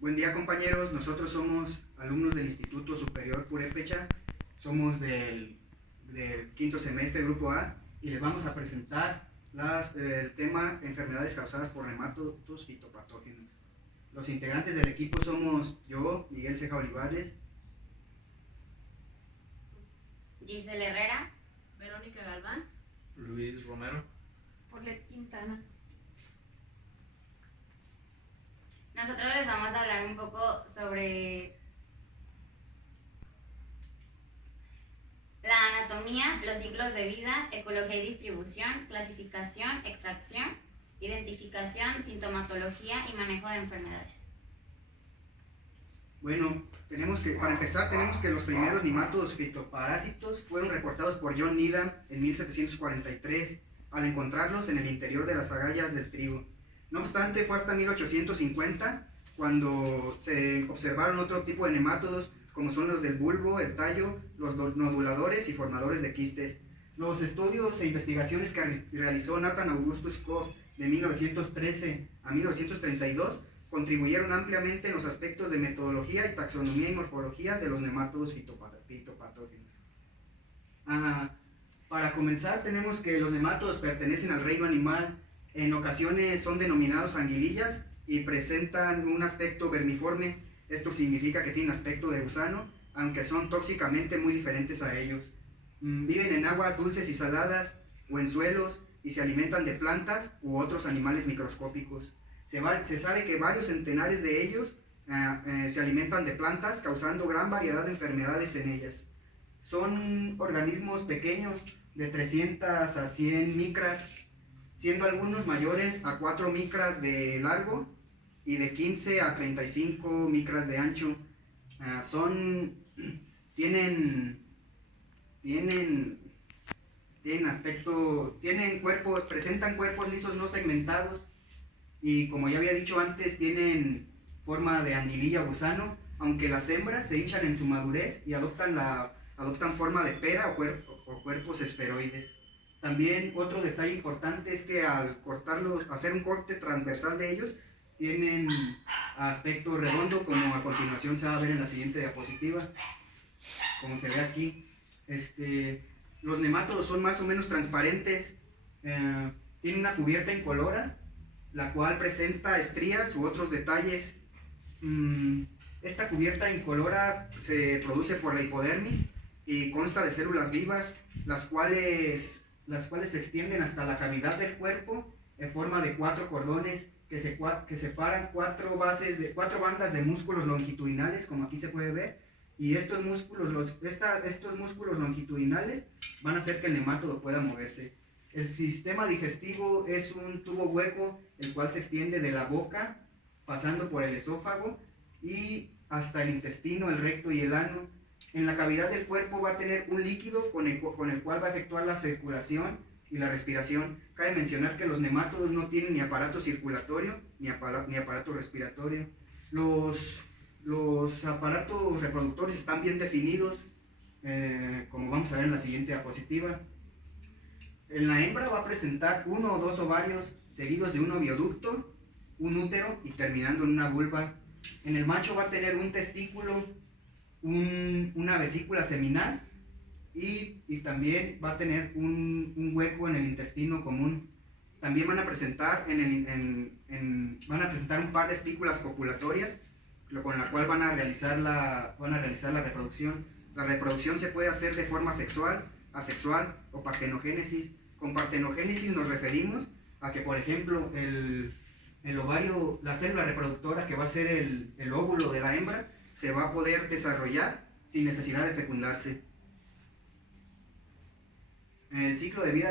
Buen día, compañeros, nosotros somos alumnos del Instituto Superior Purépecha, somos del quinto semestre, grupo A, y les vamos a presentar el tema enfermedades causadas por nematodos fitopatógenos. Los integrantes del equipo somos yo, Miguel Ceja Olivares, Giselle Herrera, Verónica Galván, Luis Romero. Porlet Quintana. nosotros les vamos a hablar un poco sobre la anatomía, los ciclos de vida, ecología y distribución, clasificación, extracción, identificación, sintomatología y manejo de enfermedades. Bueno, para empezar tenemos que los primeros nematodos fitoparásitos fueron reportados por John Needham en 1743 al encontrarlos en el interior de las agallas del trigo. No obstante, fue hasta 1850 cuando se observaron otro tipo de nematodos como son los del bulbo, el tallo, los noduladores y formadores de quistes. Los estudios e investigaciones que realizó Nathan Augustus Coe de 1913 a 1932 contribuyeron ampliamente en los aspectos de metodología y taxonomía y morfología de los nematodos fitopatógenos. Para comenzar, tenemos que los nematodos pertenecen al reino animal. En ocasiones son denominados anguilillas y presentan un aspecto vermiforme. Esto significa que tienen aspecto de gusano, aunque son tóxicamente muy diferentes a ellos. Viven en aguas dulces y saladas o en suelos y se alimentan de plantas u otros animales microscópicos. Se sabe que varios centenares de ellos se alimentan de plantas, causando gran variedad de enfermedades en ellas. Son organismos pequeños de 300 a 100 micras, siendo algunos mayores a 4 micras de largo y de 15 a 35 micras de ancho. Presentan cuerpos lisos no segmentados y, como ya había dicho antes, tienen forma de anguililla o gusano, aunque las hembras se hinchan en su madurez y adoptan forma de pera o cuerpos esferoides. También otro detalle importante es que al hacer un corte transversal de ellos, tienen aspecto redondo, como a continuación se va a ver en la siguiente diapositiva, como se ve aquí. Los nematodos son más o menos transparentes, tienen una cubierta incolora, la cual presenta estrías u otros detalles. Esta cubierta incolora se produce por la hipodermis y consta de células vivas, las cuales se extienden hasta la cavidad del cuerpo en forma de 4 cordones que separan 4 bandas de músculos longitudinales, como aquí se puede ver, y estos músculos longitudinales van a hacer que el nematodo pueda moverse. El sistema digestivo es un tubo hueco, el cual se extiende de la boca, pasando por el esófago y hasta el intestino, el recto y el ano. En la cavidad del cuerpo va a tener un líquido con el cual va a efectuar la circulación y la respiración. Cabe mencionar que los nematodos no tienen ni aparato circulatorio ni aparato respiratorio. Los aparatos reproductores están bien definidos, como vamos a ver en la siguiente diapositiva. En la hembra va a presentar 1 o 2 ovarios seguidos de un ovioducto, un útero y terminando en una vulva. En el macho va a tener un testículo, una vesícula seminal y también va a tener un hueco en el intestino común. También van a presentar un par de espículas copulatorias, con la cual van a realizar la reproducción. La reproducción se puede hacer de forma sexual, asexual o partenogénesis. Con partenogénesis nos referimos a que, por ejemplo, el ovario, la célula reproductora que va a ser el óvulo de la hembra, se va a poder desarrollar sin necesidad de fecundarse. El ciclo de vida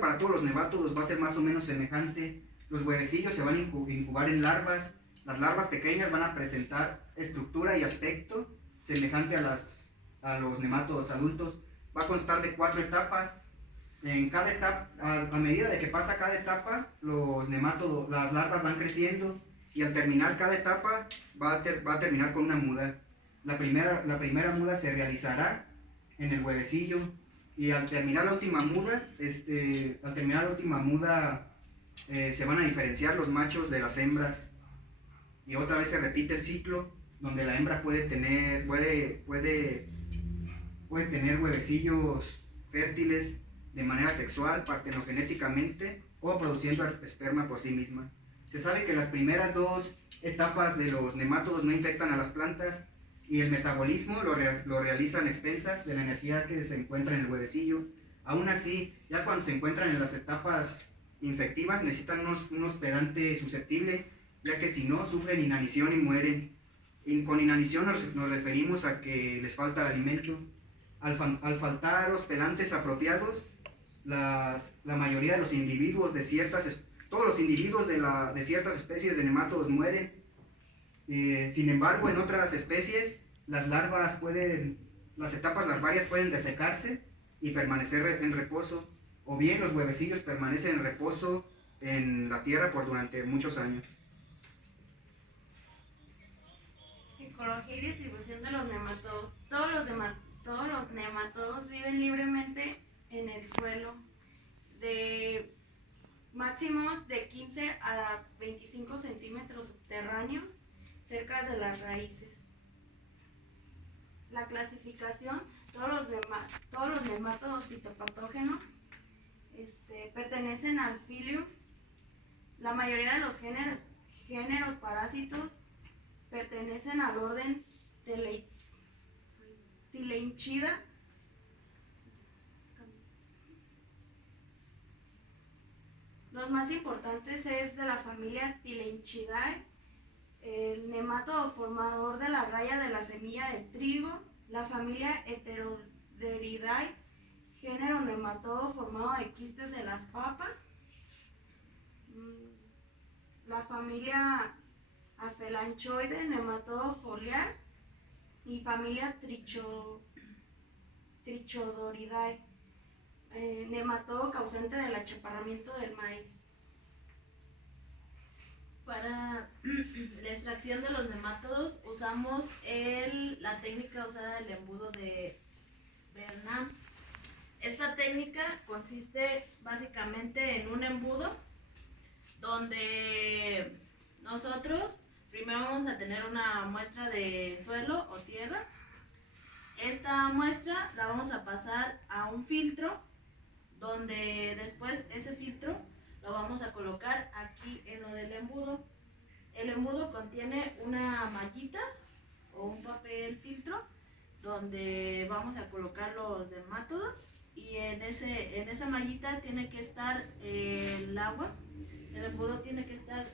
para todos los nematodos va a ser más o menos semejante. Los huevecillos se van a incubar en larvas. Las larvas pequeñas van a presentar estructura y aspecto semejante a los nematodos adultos. Va a constar de 4 etapas. En cada etapa, a medida de que pasa cada etapa, las larvas van creciendo y al terminar cada etapa va a terminar con una muda. La primera muda se realizará en el huevecillo y al terminar la última muda, se van a diferenciar los machos de las hembras. y otra vez se repite el ciclo, donde la hembra puede tener huevecillos fértiles de manera sexual, partenogenéticamente o produciendo esperma por sí misma. Se sabe que las primeras dos etapas de los nemátodos no infectan a las plantas y el metabolismo lo realizan a expensas de la energía que se encuentra en el huevecillo. Aún así, ya cuando se encuentran en las etapas infectivas necesitan un hospedante susceptible, ya que si no sufren inanición y mueren. Y con inanición nos referimos a que les falta alimento. Al faltar hospedantes apropiados, la mayoría de los individuos todos los individuos de ciertas especies de nemátodos mueren. Sin embargo, en otras especies, las etapas larvarias pueden desecarse y permanecer en reposo, o bien los huevecillos permanecen en reposo en la tierra durante muchos años. Ecología y distribución de los nematodos. Todos los nematodos viven libremente en el suelo, de máximos de 15 a 25 centímetros subterráneos, cerca de las raíces. La clasificación: todos los nemátodos fitopatógenos pertenecen al filo. La mayoría de los géneros parásitos pertenecen al orden Tileichida. Los más importantes es de la familia Tileichidae, el nemátodo formador de la raya de la semilla del trigo, la familia Heteroderidae, género nematodo formado de quistes de las papas, la familia Afelanchoide, nematodo foliar, y familia Trichodoridae, nematodo causante del achaparramiento del maíz. Para la extracción de los nemátodos usamos la técnica usada del embudo de Bernam. Esta técnica consiste básicamente en un embudo donde nosotros primero vamos a tener una muestra de suelo o tierra. Esta muestra la vamos a pasar a un filtro, donde después ese filtro lo vamos a colocar aquí en lo del embudo. El embudo contiene una mallita o un papel filtro donde vamos a colocar los nemátodos, y en esa mallita tiene que estar el agua. El embudo tiene que estar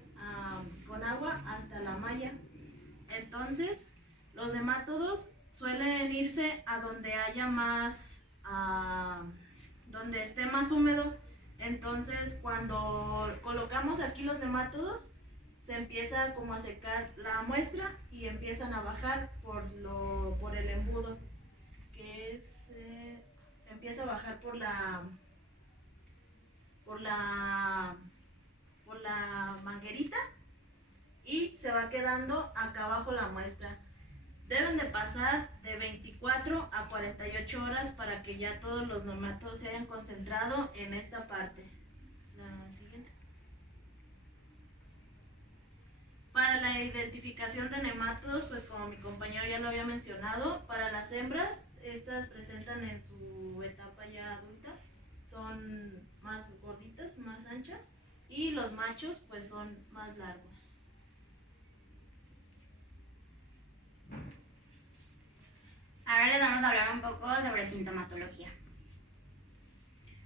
con agua hasta la malla. Entonces los nemátodos suelen irse a donde haya más, donde esté más húmedo. Entonces cuando colocamos aquí los nemátodos, se empieza como a secar la muestra y empiezan a bajar por el embudo, que empieza a bajar por la manguerita y se va quedando acá abajo la muestra. Deben de pasar de 24 a 48 horas para que ya todos los nemátodos se hayan concentrado en esta parte. La siguiente. Para la identificación de nemátodos, pues como mi compañero ya lo había mencionado, para las hembras, estas presentan en su etapa ya adulta, son más gorditas, más anchas, y los machos pues son más largos. Ahora les vamos a hablar un poco sobre sintomatología.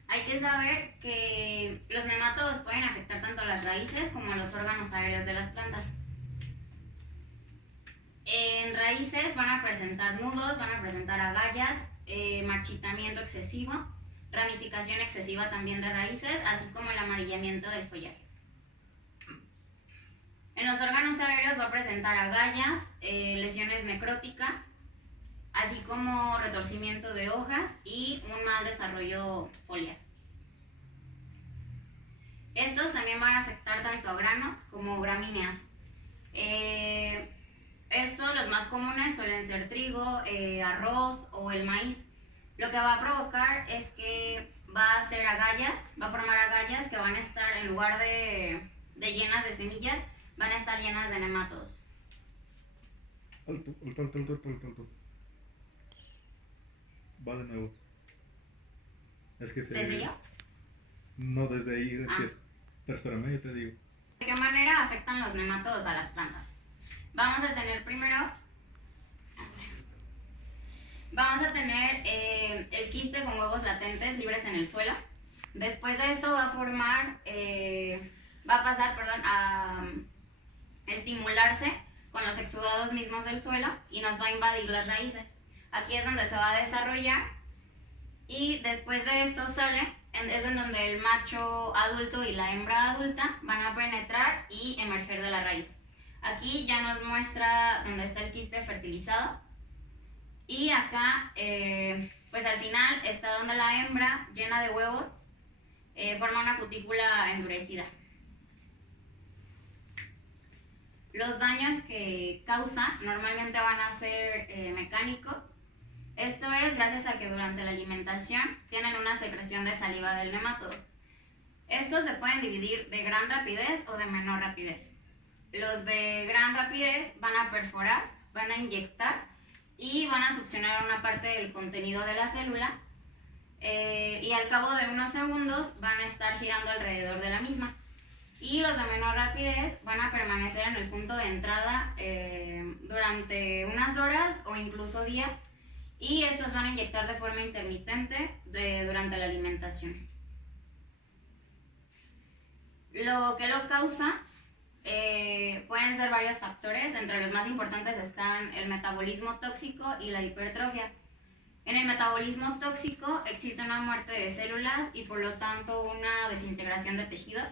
Hay que saber que los nemátodos pueden afectar tanto las raíces como los órganos aéreos de las plantas. En raíces van a presentar nudos, van a presentar agallas, marchitamiento excesivo, ramificación excesiva también de raíces, así como el amarillamiento del follaje. En los órganos aéreos va a presentar agallas, lesiones necróticas, así como retorcimiento de hojas y un mal desarrollo foliar. Estos también van a afectar tanto a granos como gramíneas. Estos, los más comunes, suelen ser trigo, arroz o el maíz. Lo que va a provocar es que va a hacer agallas, va a formar agallas que van a estar, en lugar de llenas de semillas, van a estar llenas de nemátodos. Alto, alto, alto, alto, alto, alto, alto. Va de nuevo. Es que se... ¿Desde yo? No, desde ahí empieza. Pero espérame, yo te digo. ¿De qué manera afectan los nemátodos a las plantas? Vamos a tener primero, el quiste con huevos latentes libres en el suelo. Después de esto va a pasar a estimularse con los exudados mismos del suelo y nos va a invadir las raíces. Aquí es donde se va a desarrollar y después de esto es en donde el macho adulto y la hembra adulta van a penetrar y emerger de la raíz. Aquí ya nos muestra donde está el quiste fertilizado y acá pues al final está donde la hembra llena de huevos forma una cutícula endurecida. Los daños que causa normalmente van a ser mecánicos. Esto es gracias a que durante la alimentación tienen una secreción de saliva del nemátodo. Estos se pueden dividir de gran rapidez o de menor rapidez. Los de gran rapidez van a perforar, van a inyectar y van a succionar una parte del contenido de la célula y al cabo de unos segundos van a estar girando alrededor de la misma. Y los de menor rapidez van a permanecer en el punto de entrada durante unas horas o incluso días y estos van a inyectar de forma intermitente durante la alimentación. Lo que lo causa pueden ser varios factores, entre los más importantes están el metabolismo tóxico y la hipertrofia. En el metabolismo tóxico existe una muerte de células y por lo tanto una desintegración de tejidos.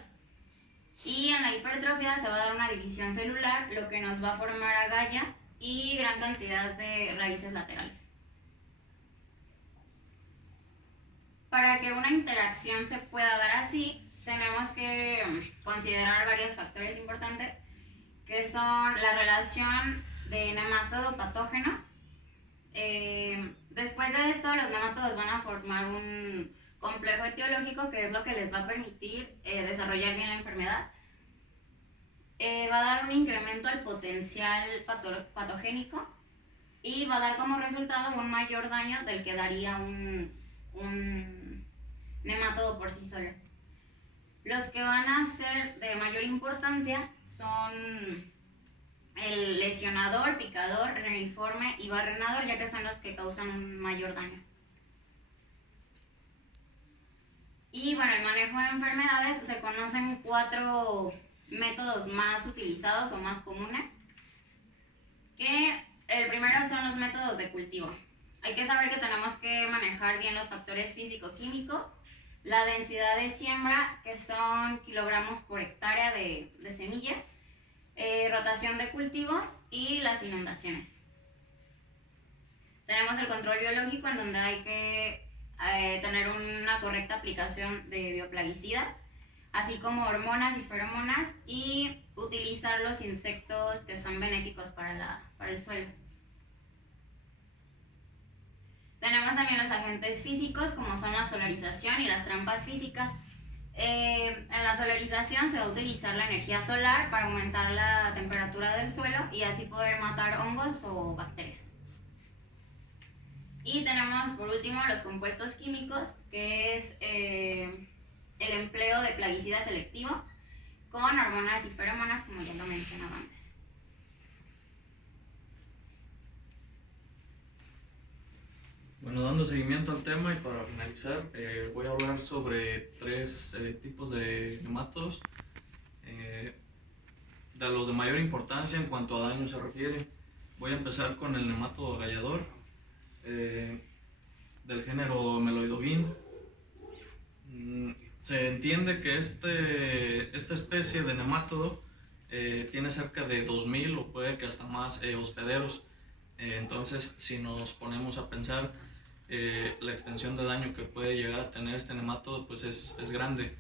Y en la hipertrofia se va a dar una división celular, lo que nos va a formar agallas y gran cantidad de raíces laterales. Para que una interacción se pueda dar así, tenemos que considerar varios factores importantes, que son la relación de nemátodo-patógeno. Después de esto, los nemátodos van a formar un complejo etiológico, que es lo que les va a permitir desarrollar bien la enfermedad. Va a dar un incremento al potencial patogénico y va a dar como resultado un mayor daño del que daría un nemátodo por sí solo. Los que van a ser de mayor importancia son el lesionador, picador, reniforme y barrenador, ya que son los que causan un mayor daño. Y bueno, el manejo de enfermedades, se conocen 4 métodos más utilizados o más comunes, que el primero son los métodos de cultivo. Hay que saber que tenemos que manejar bien los factores físico-químicos, la densidad de siembra, que son kilogramos por hectárea de semillas, rotación de cultivos y las inundaciones. Tenemos el control biológico, en donde hay que tener una correcta aplicación de bioplaguicidas, así como hormonas y feromonas, y utilizar los insectos que son benéficos para el suelo. Tenemos también los agentes físicos, como son la solarización y las trampas físicas. En la solarización se va a utilizar la energía solar para aumentar la temperatura del suelo y así poder matar hongos o bacterias. Y tenemos por último los compuestos químicos, que es el empleo de plaguicidas selectivos con hormonas y feromonas, como ya lo mencionaba antes. Bueno, dando seguimiento al tema y para finalizar, voy a hablar sobre 3 tipos de nemátodos, de los de mayor importancia en cuanto a daño se refiere. Voy a empezar con el nemátodo agallador, del género Meloidovin. Se entiende que esta especie de nemátodo tiene cerca de 2000 o puede que hasta más hospederos. Entonces, si nos ponemos a pensar, la extensión de daño que puede llegar a tener este nemátodo pues es grande.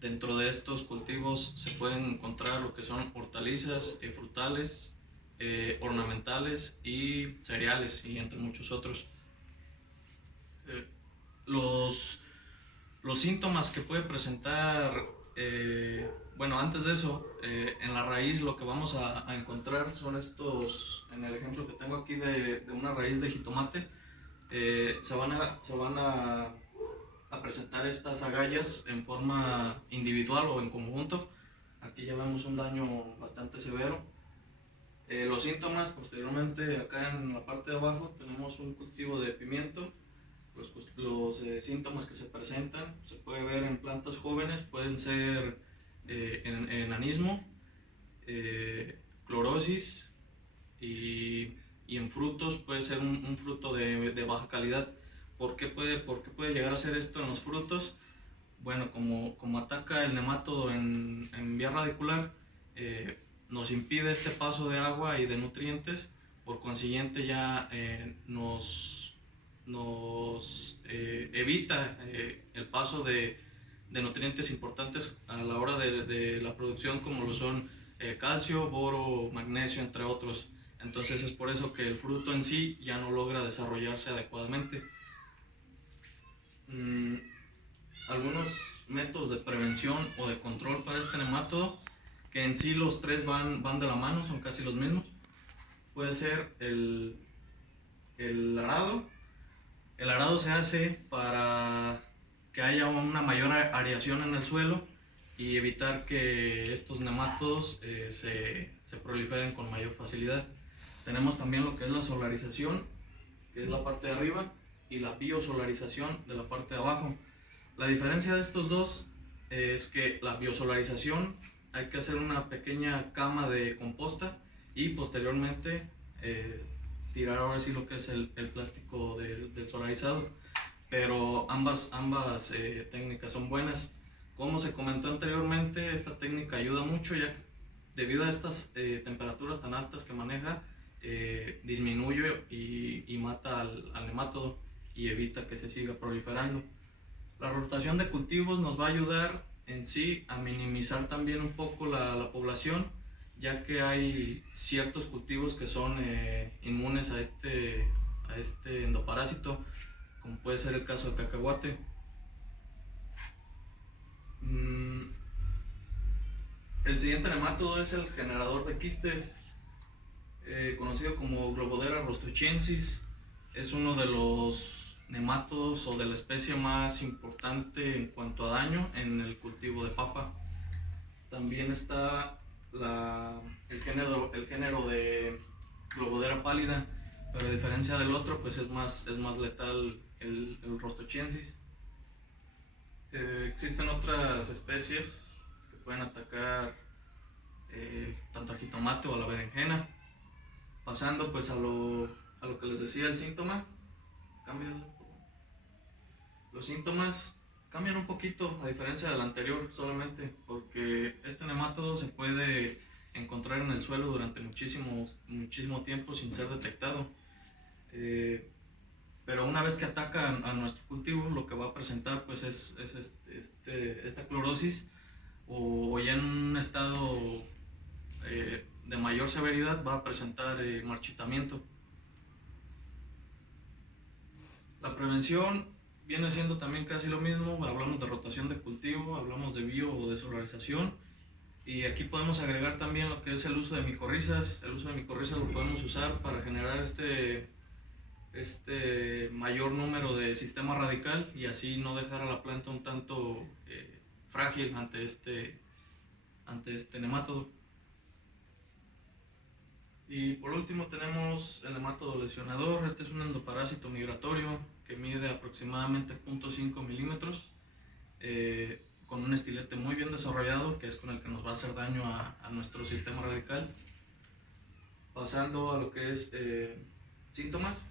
Dentro de estos cultivos se pueden encontrar lo que son hortalizas, frutales, ornamentales y cereales, y entre muchos otros. Los síntomas que puede presentar bueno, antes de eso, en la raíz lo que vamos a encontrar son estos, en el ejemplo que tengo aquí de una raíz de jitomate, se van a presentar estas agallas en forma individual o en conjunto. Aquí ya vemos un daño bastante severo. Los síntomas, posteriormente, acá en la parte de abajo tenemos un cultivo de pimiento. Los síntomas que se presentan se puede ver en plantas jóvenes, pueden ser enanismo, clorosis y en frutos puede ser un fruto de baja calidad. ¿Por qué puede llegar a ser esto en los frutos? Bueno, como ataca el nemátodo en vía radicular, nos impide este paso de agua y de nutrientes, por consiguiente ya nos evita el paso de nutrientes importantes a la hora de la producción, como lo son calcio, boro, magnesio, entre otros. Entonces es por eso que el fruto en sí ya no logra desarrollarse adecuadamente. Algunos métodos de prevención o de control para este nemátodo, que en sí los tres van de la mano, son casi los mismos. Puede ser el arado. El arado se hace para que haya una mayor areación en el suelo y evitar que estos nemátodos se proliferen con mayor facilidad. Tenemos también lo que es la solarización, que es la parte de arriba, y la biosolarización de la parte de abajo. La diferencia de estos dos es que la biosolarización hay que hacer una pequeña cama de composta y posteriormente tirar ahora sí lo que es el plástico del solarizado, pero ambas técnicas son buenas. Como se comentó anteriormente, esta técnica ayuda mucho, ya que debido a estas temperaturas tan altas que maneja, disminuye y mata al nemátodo y evita que se siga proliferando. La rotación de cultivos nos va a ayudar en sí a minimizar también un poco la población, ya que hay ciertos cultivos que son inmunes a este endoparásito, como puede ser el caso del cacahuate. El siguiente nemátodo es el generador de quistes, conocido como Globodera rostrichensis. Es uno de los nemátodos o de la especie más importante en cuanto a daño en el cultivo de papa. También está el género de Globodera pálida, pero a diferencia del otro, pues es más letal el rostrichensis. Existen otras especies que pueden atacar tanto al jitomate o a la berenjena. Pasando pues a lo que les decía, el síntoma. Los síntomas cambian un poquito a diferencia del anterior, solamente porque este nemátodo se puede encontrar en el suelo durante muchísimo tiempo sin ser detectado. Pero una vez que ataca a nuestro cultivo, lo que va a presentar pues es esta clorosis, o ya en un estado de mayor severidad va a presentar marchitamiento. La prevención viene siendo también casi lo mismo. Hablamos de rotación de cultivo, hablamos de bio o de solarización, y aquí podemos agregar también lo que es el uso de micorrizas. El uso de micorrizas lo podemos usar para generar este mayor número de sistema radical y así no dejar a la planta un tanto frágil ante este nemátodo. Y por último tenemos el nemátodo lesionador. Este es un endoparásito migratorio que mide aproximadamente 0.5 milímetros, con un estilete muy bien desarrollado, que es con el que nos va a hacer daño a nuestro sistema radical. Pasando a lo que es síntomas.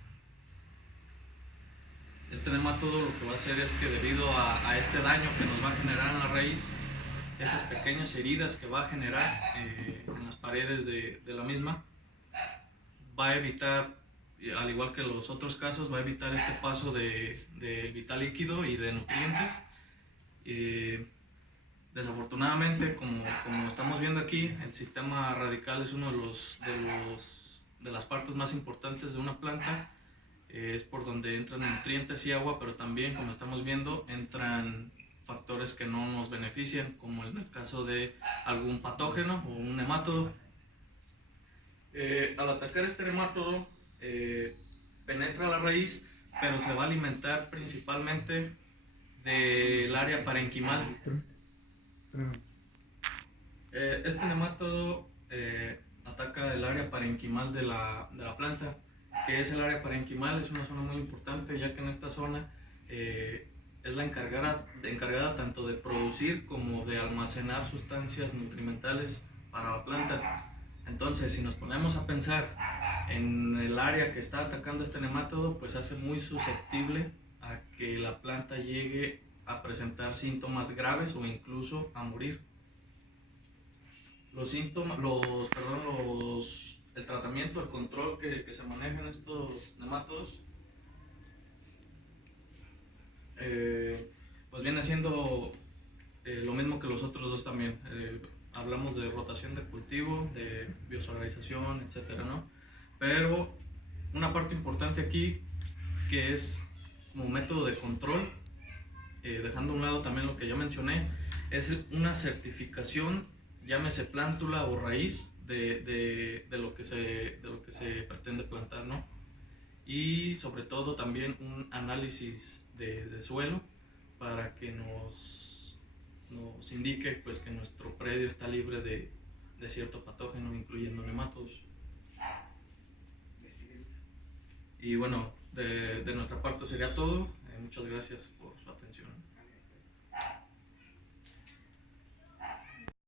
Este nemátodo lo que va a hacer es que debido a este daño que nos va a generar en la raíz, esas pequeñas heridas que va a generar en las paredes de la misma, va a evitar, al igual que los otros casos, va a evitar este paso de vital líquido y de nutrientes. Desafortunadamente, como estamos viendo aquí, el sistema radical es uno de las partes más importantes de una planta. Es por donde entran nutrientes y agua, pero también, como estamos viendo, entran factores que no nos benefician, como en el caso de algún patógeno o un nemátodo. Al atacar este nemátodo, penetra la raíz, pero se va a alimentar principalmente del área parenquimal. Este nemátodo ataca el área parenquimal de la planta. ¿Qué es el área parenquimal? Es una zona muy importante, ya que en esta zona es la encargada tanto de producir como de almacenar sustancias nutrimentales para la planta. Entonces, si nos ponemos a pensar en el área que está atacando este nemátodo, pues hace muy susceptible a que la planta llegue a presentar síntomas graves o incluso a morir. Los síntomas, el tratamiento, el control que se maneja en estos nemátodos, pues viene siendo lo mismo que los otros dos también. Hablamos de rotación de cultivo, de biosolarización, etcétera, ¿no? Pero una parte importante aquí, que es como método de control, dejando a un lado también lo que ya mencioné, es una certificación, llámese plántula o raíz, de lo que se pretende plantar, ¿no? Y sobre todo también un análisis de suelo para que nos indique pues que nuestro predio está libre de cierto patógeno, incluyendo nemátodos. Y bueno, de nuestra parte sería todo. Muchas gracias por su atención.